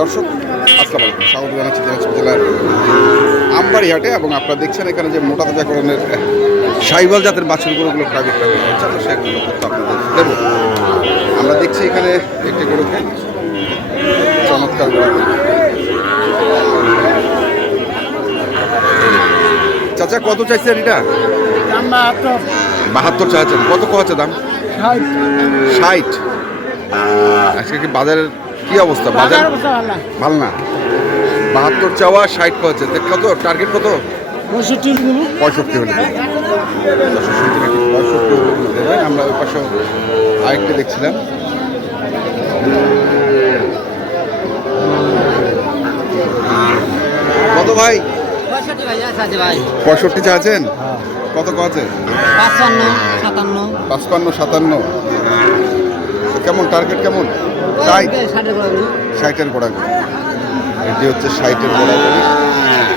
দর্শক আসসালামু আলাইকুম, স্বাগত জানাচ্ছি দিনাজপুর জেলার আমবাড়িহাটে। এবং আপনারা দেখছেন এখানে যে মোটা তাজাকরণের সাইওয়াল জাতের বাছুরগুলোগুলো প্রাইভেট রাখা হচ্ছে, তো সেগুলো তথ্য আপনাদের দেবো। আমরা দেখছি এখানে একটি গরুকে, চমৎকার গরু। চাচা কত চাইছেন এটা? 72 চাইছেন। কত আছে দাম? 60। আজকে কি বাজারের কি অবস্থা? বাজার ভালো না। 72 চাওয়া, 60 পাচ্ছে। কত টার্গেট? কত? 65 হলে 65 দেবেন। আমরা ওই পাশে আরেকটা দেখছিলাম। কত ভাই? 65 চাচ্ছেন। কত আছে? 55 57। কেমন টার্গেট? কেমন? 60-এর গোড়া। এটি হচ্ছে 60-এর গোড়া।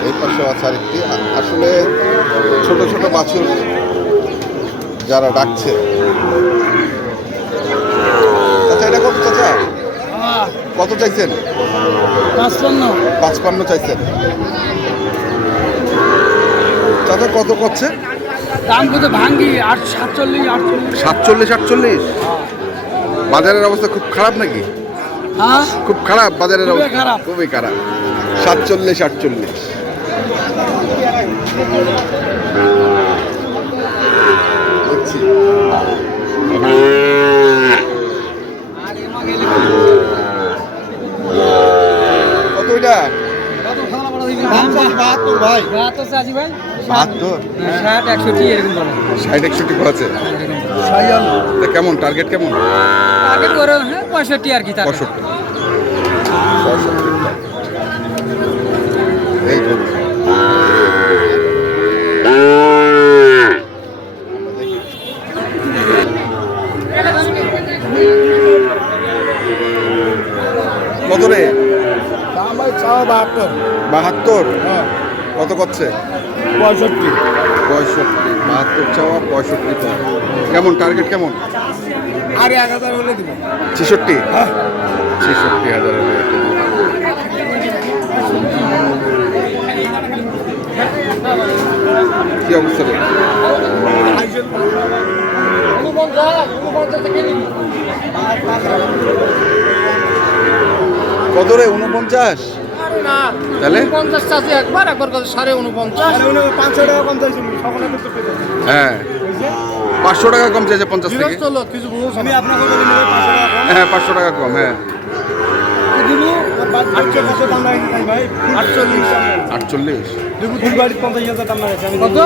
এই পাশেও আছে আরেকটি। আসলে ছোট ছোট বাছুর যারা ডাকছে। চাচা এটা কত? চাচা কত চাইছেন? 55 চাইছেন। চাচা কত করছে দাম? কত ভাঙ্গি? 47-48। বাজারের অবস্থা খুব খারাপ নাকি? হ্যাঁ, খুব খারাপ বাজারের অবস্থা? খারাপ, খুবই খারাপ। 47-48। দেখছি কত এটা? 72 ভাই। 60-61 আছে। কেমন টার্গেট? কেমন? 65 আর কি। 65। এই গরু কত রে? দাম ভাই 72। 72। কত করছে? 65। 72 চাওয়া, 65। কেমন টার্গেট? কেমন? আর 1000 হলে দিব। 66। 66,000 কি অবস্থা রে? কত রে? 49। তাহলে 50 চাষে একবার কত? 49.5। 500 টাকা কম চাইছি সকলে তো পেতে। হ্যাঁ 500 টাকা কম চাইছে 50 থেকে। চলো কিছু বলছ আমি আপনাকে বলি 500 টাকা কম। হ্যাঁ 500 টাকা কম। হ্যাঁ দিব 48 দাম রাখি ভাই। 48। দেবু ফুলবাড়ি 50,000 দাম রাখছি আমি। কত?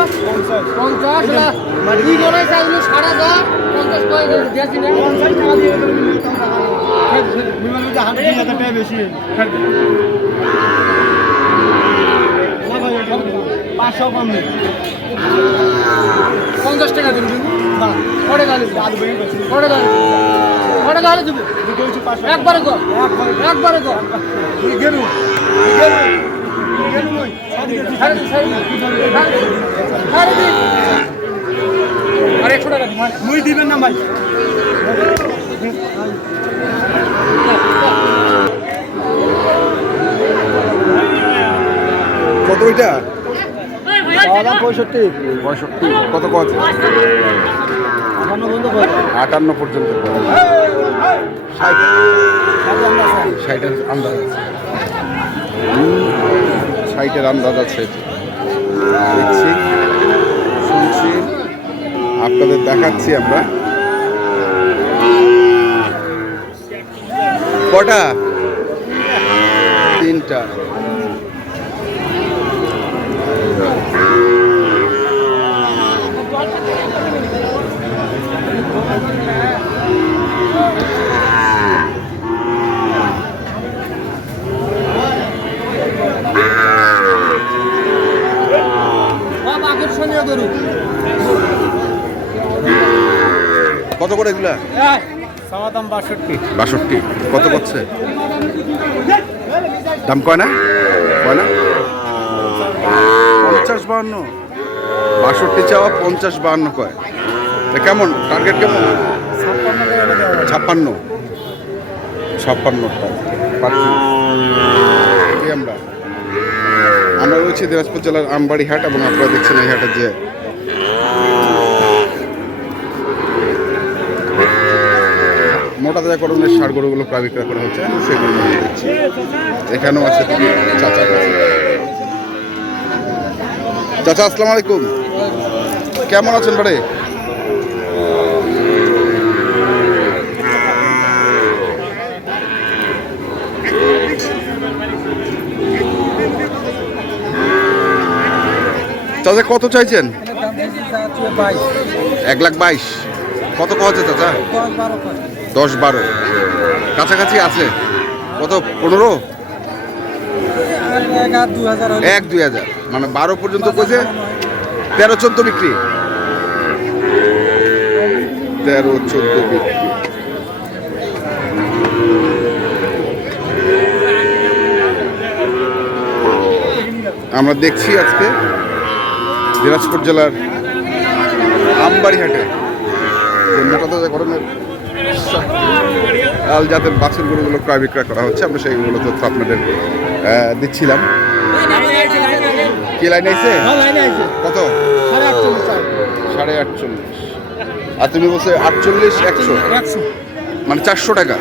50 না দুই জনাই চাইলো 10,500 50 কয় দিয়েছি না। 50 টাকা দিয়ে বিমান যে 1,000 টাকা বেশি। না ভাই 500 কম নেই। 50 টাকা দিন দিব। হ্যাঁ পড়ে গেল আদ বেই গেছে। পড়ে গেল দিব। দিতেছি 500 একবারে গো। একবারে গো। গেলু নই। আরে 100 টাকা দিন। মুই দিবেন না ভাই। কত এটা? 65। 65। কত আছে? 58 পর্যন্ত। 60-এর আন্দাজ আছে। 60-এর আন্দাজ আছে। দেখছি, শুনছি, আপনাদের দেখাচ্ছি আমরা। কটা? 3টা। কত করে এগুলা? দাম 62। 62। কত করছে? দাম কয় না? 50-52। 62 চাওয়া, 50-52 কয়। কেমন টার্গেট? কেমন? 56। 56টা পাচ্ছি আমরা আমরা রয়েছি দিনাজপুর জেলার আমবাড়ি হাট এবং আপনারা দেখছেন এই হাটের যে মোটা তাজাকরণের ষাঁড় গরুগুলো প্রায় বিক্রয় করা হচ্ছে সেগুলো আমরা দেখছি। এখানেও আছে চাচা চাচা আসসালামু আলাইকুম, কেমন আছেন বাড়ি? চাচা কত চাইছেন? 1,22,000। কত পাওয়া যায় চাচা? 10-12 কাছাকাছি আছে। কত 15? 1-2,000 মানে 12 পর্যন্ত কইছে। 13-14 বিক্রি, 13-14 বিক্রি। আমরা দেখছি আজকে দিনাজপুর জেলার আমবাড়ি হাটে যে মোটা তাজাকরণের লাল জাতের বাছুর গরুগুলো ক্রয় বিক্রয় করা হচ্ছে। আমরা সেইগুলো তথ্য আপনাদের দিচ্ছিলাম। কি লাইন আইছে? কত? 48.5। আর তুমি বলছো 48-100 মানে 400 টাকা।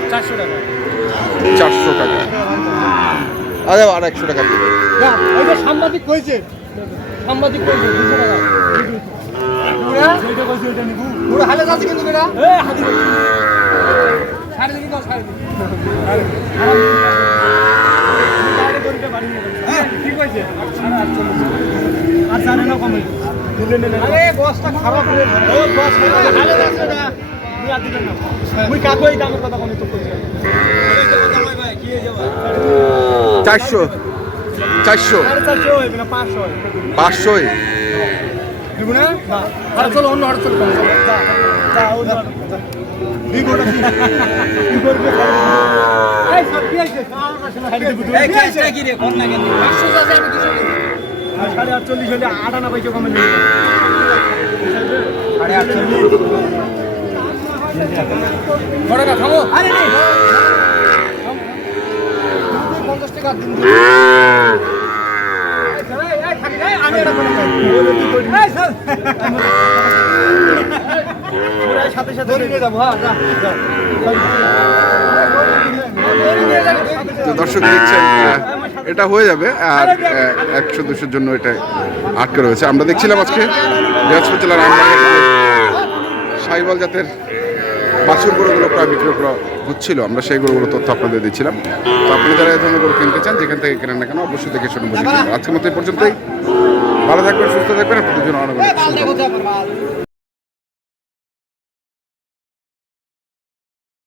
400 টাকা। আরে আর 100 টাকা দিবে। সাংবাদিক কইছে 200 টাকা। পুরো হালে যাচ্ছে কিন্তু বেটা হাতি সাড়ে দিন দাও সাড়ে দিন কি কইছে আর জানে না কমে আরে বসটা খারাপ রে ও বস হালে যাচ্ছে না নিয়া দিবেন না মুই কাকই দামের কথা কমে তো কইছে ভাই কি হয়ে যাবে 400 450 হইবে না 500 দিব না না আর চলো অন্য হাট চলো যা যা অন্য হাট যা দুই গোটা কি করবে এই সব কি আছে আমার কাছে না হাড়ি দিব এই কেসটা কি রে কোন না কেন 500 যাবে আমি 200 দেব আর 48 হলে 8 আনা পয়সা কমে দিই 48 বড় না থামো আরে নে 50 টাকা দিন আমি এটা করে এই চল পুরো সাথে সাথে নিয়ে যাব। হ্যাঁ যা তো দর্শক দেখছেন এটা হয়ে যাবে আর 100-200 জন্য এটা আটকে রয়েছে। আমরা দেখছিলাম আজকে দিনাজপুর জেলার আমবাড়ি সাইওয়াল জাতের বাছুর গরুগুলো প্রায় বিক্রয় করা হচ্ছিল। আমরা সেই গরুগুলো তথ্য আপনাদের দিচ্ছিলাম। তো আপনারা যারা এই ধরনের গরু কিনতে চান যেখান থেকে কেনেন না কেন অবশ্যই দেখে শুনে বুঝে কিনবেন। আজকের মতো এই পর্যন্তই। ভালো থাকবেন, সুস্থ থাকবেন, আপনাদের জন্য অনেক অনেক শুভকামনা।